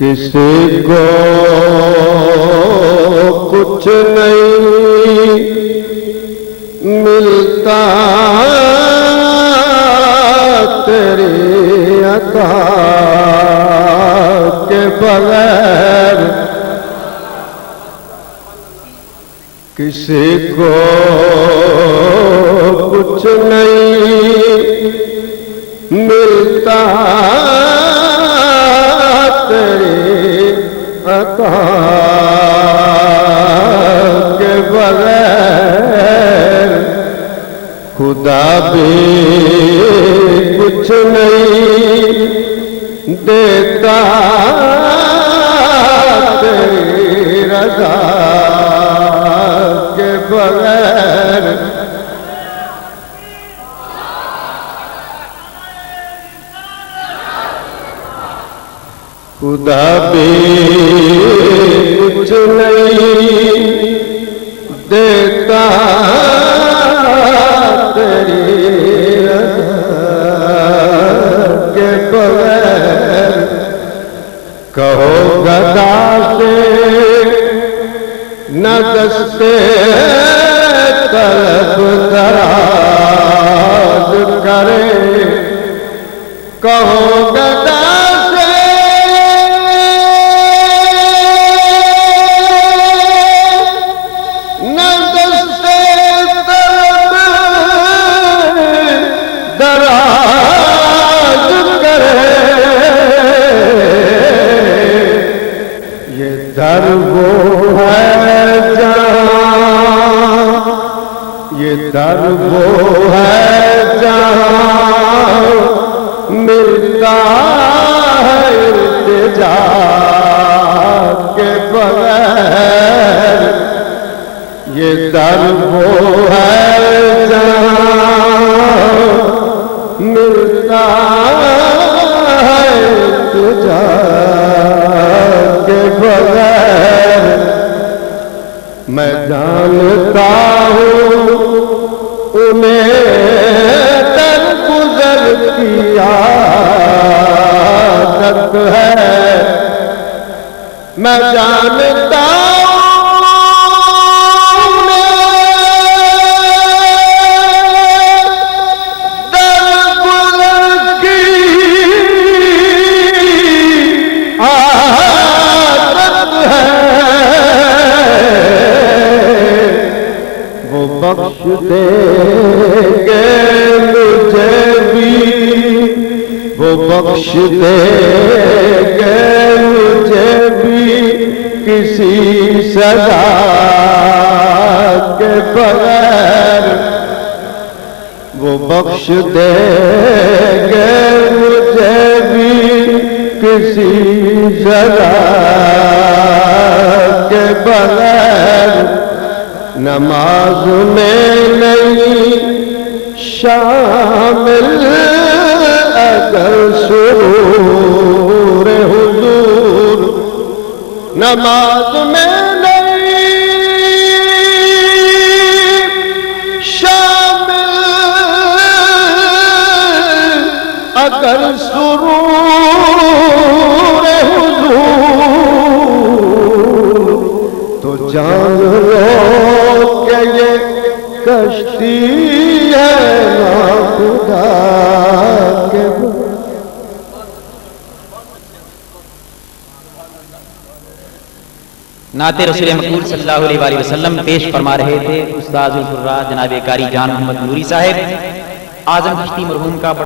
کسی کو کچھ نہیں ملتا تیری عطا کے بغیر، کسی کو کچھ نہیں ملتا تیری عطا کے بغیر، خدا بھی کچھ نہیں دیتا تیری رضا کے بغیر۔ خدا بھی کچھ نہیں دیتا تیری رضا کے بغیر۔ کہو گدا سے نہ دستے طلب دراز کرے، کہو گدا در وہ ہے جہاں، یہ در وہ ہے جہاں ملتا ہے التجا کے بغیر، یہ در وہ ہے جہاں ملتا ہے التجا کے بغیر۔ میں جانتا ہوں انہیں در گزر کی عادت ہے، میں جانتا بخش دیں گے مجھے بھی، وہ بخش دیں گے مجھے بھی کسی سزا کے بغیر، وہ بخش دیں گے مجھے بھی کسی سزا کے بغیر۔ نماز میں نہیں شامل اگر سرور حضور، نماز میں نہیں شامل اگر سرور حضور، تو جان لو کہ یہ کشتی ہے ناخدا کے۔ نعت رسول مقبول صلی اللہ علیہ وآلہ وسلم پیش فرما رہے تھے استاذ القراء جناب قاری جان محمد نوری صاحب۔ اعظم چشتی مرحوم کا